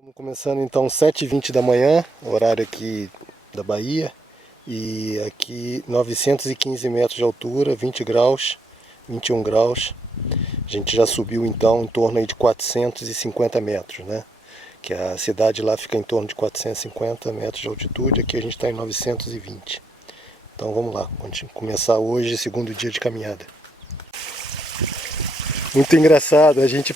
Estamos começando então 7h20 da manhã, horário aqui da Bahia, e aqui 915 metros de altura, 20 graus, 21 graus. A gente já subiu então em torno aí de 450 metros, né? Que a cidade lá fica em torno de 450 metros de altitude, aqui a gente está em 920. Então vamos lá, começar hoje, segundo dia de caminhada. Muito engraçado, a gente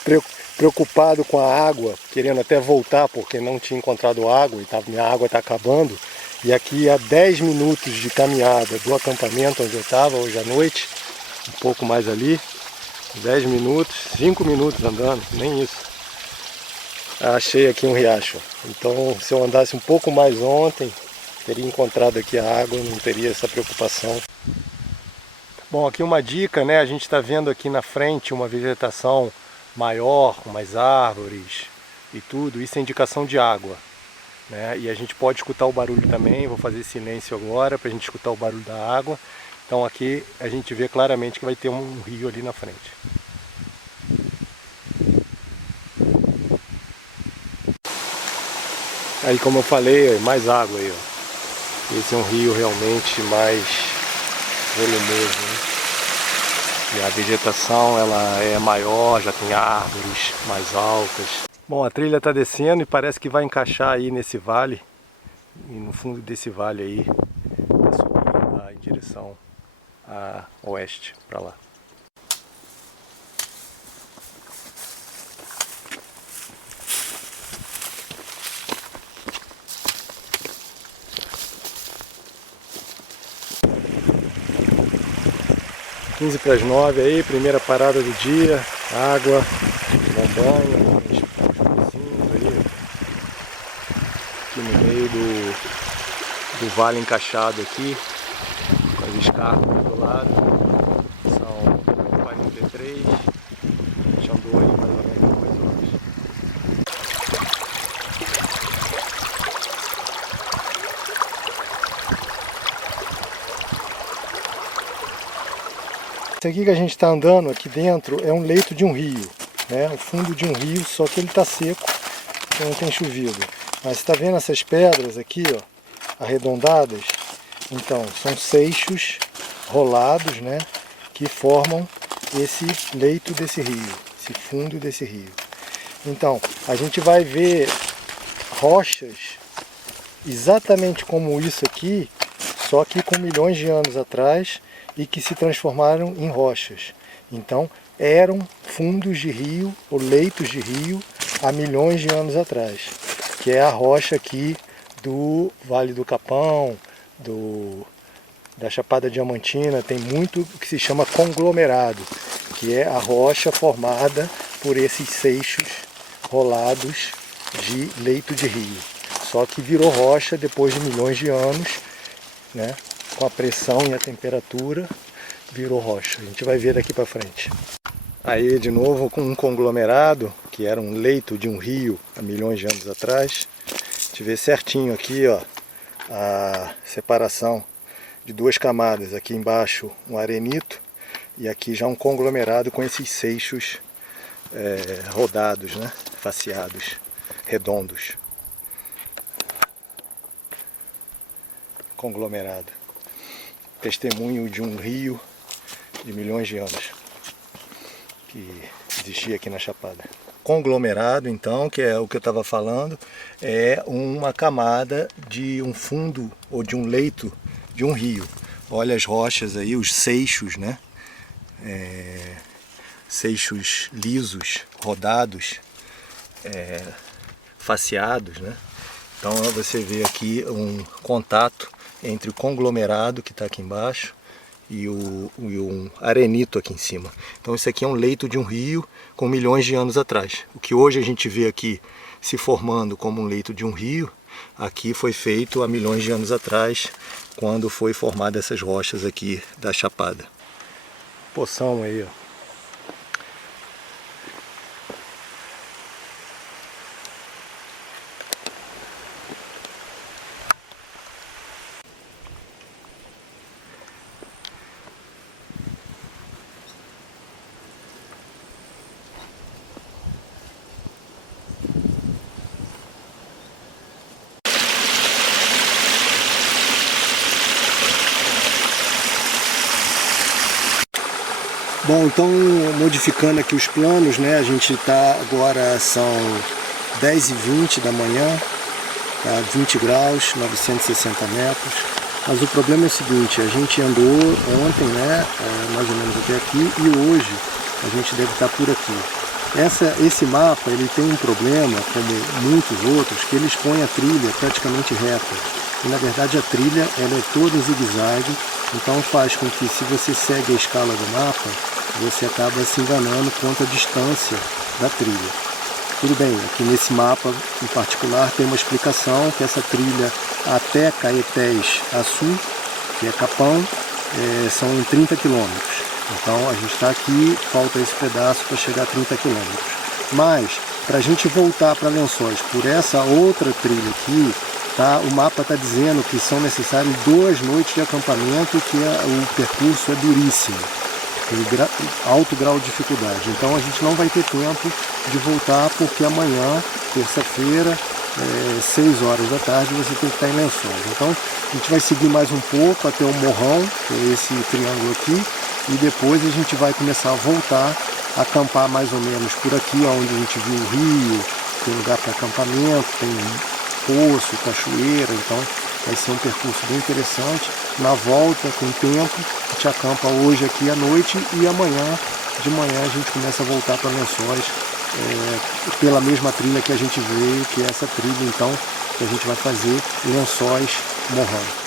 preocupado com a água, querendo até voltar porque não tinha encontrado água e minha água está acabando. E aqui a 10 minutos de caminhada do acampamento onde eu estava hoje à noite, um pouco mais ali, 10 minutos, 5 minutos andando, nem isso. Achei aqui um riacho. Então se eu andasse um pouco mais ontem, teria encontrado aqui a água, não teria essa preocupação. Bom, aqui uma dica, né? A gente está vendo aqui na frente uma vegetação maior, com mais árvores e tudo. Isso é indicação de água, né? E a gente pode escutar o barulho também. Vou fazer silêncio agora para a gente escutar o barulho da água. Então aqui a gente vê claramente que vai ter um rio ali na frente. Aí, como eu falei, mais água aí, ó. Esse é um rio realmente mais volumoso, né? E a vegetação ela é maior, já tem árvores mais altas. Bom, a trilha está descendo e parece que vai encaixar aí nesse vale. E no fundo desse vale aí, vai subindo lá em direção a oeste, para lá. Quinze para as 9 aí, primeira parada do dia, água, montanha, aí, aqui no meio do vale encaixado aqui, com as escarpas do lado. São 43, a gente andou aí mais ou menos 2 horas. Esse aqui que a gente está andando aqui dentro é um leito de um rio, né? O fundo de um rio, só que ele está seco, então não tem chovido. Mas você está vendo essas pedras aqui, ó, arredondadas? Então, são seixos rolados, né? Que formam esse leito desse rio, esse fundo desse rio. Então, a gente vai ver rochas exatamente como isso aqui, só que com milhões de anos atrás, e que se transformaram em rochas. Então eram fundos de rio ou leitos de rio há milhões de anos atrás, que é a rocha aqui do Vale do Capão, da Chapada Diamantina. Tem muito que se chama conglomerado, que é a rocha formada por esses seixos rolados de leito de rio. Só que virou rocha depois de milhões de anos, né? Com a pressão e a temperatura, virou rocha. A gente vai ver daqui para frente. Aí de novo com um conglomerado, que era um leito de um rio há milhões de anos atrás. A gente vê certinho aqui, ó, a separação de 2 camadas. Aqui embaixo um arenito e aqui já um conglomerado com esses seixos rodados, né? Faceados, redondos. Conglomerado. Testemunho de um rio de milhões de anos que existia aqui na Chapada. Conglomerado, então, que é o que eu estava falando, é uma camada de um fundo ou de um leito de um rio. Olha as rochas aí, os seixos, né? Seixos lisos, rodados, faceados, né? Então você vê aqui um contato entre o conglomerado que está aqui embaixo e um arenito aqui em cima. Então isso aqui é um leito de um rio com milhões de anos atrás. O que hoje a gente vê aqui se formando como um leito de um rio, aqui foi feito há milhões de anos atrás, quando foi formada essas rochas aqui da Chapada. Poção aí, ó. Bom, então modificando aqui os planos, né? A gente está agora, são 10h20 da manhã, tá? 20 graus, 960 metros. Mas o problema é o seguinte, a gente andou ontem, né? Mais ou menos até aqui, e hoje a gente deve estar por aqui. Esse mapa ele tem um problema, como muitos outros, que eles põem a trilha praticamente reta. E na verdade a trilha ela é toda em zigue-zague, então faz com que, se você segue a escala do mapa, você acaba se enganando quanto à distância da trilha. Tudo bem, aqui nesse mapa em particular tem uma explicação que essa trilha até Caetés Açu, que é Capão, são em 30 km. Então a gente está aqui, falta esse pedaço para chegar a 30 km. Mas, para a gente voltar para Lençóis por essa outra trilha aqui, tá, o mapa está dizendo que são necessárias 2 noites de acampamento, que o percurso é duríssimo, tem alto grau de dificuldade. Então a gente não vai ter tempo de voltar, porque amanhã, terça-feira, 6 horas da tarde, você tem que estar em Lençóis. Então a gente vai seguir mais um pouco até o Morrão, que é esse triângulo aqui, e depois a gente vai começar a voltar a acampar mais ou menos por aqui, onde a gente viu o rio, tem lugar para acampamento, tem poço, cachoeira, então vai ser um percurso bem interessante. Na volta, com tempo, a gente acampa hoje aqui à noite, e amanhã de manhã a gente começa a voltar para Lençóis, pela mesma trilha que a gente veio, que é essa trilha então que a gente vai fazer, Lençóis Morrão.